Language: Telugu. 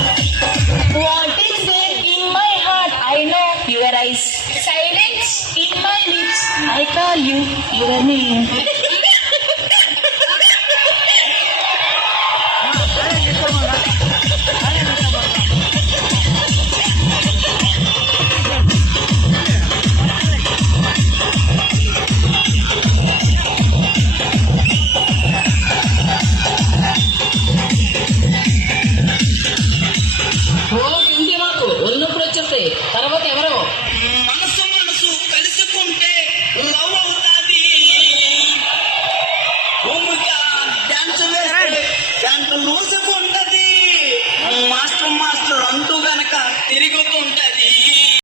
What is there in my heart? I know your eyes. Silence In my lips, I call you your name. ఓ ఇంటి మాకు ఒళ్ళొప్పుడు వచ్చేస్తాయి తర్వాత ఎవరో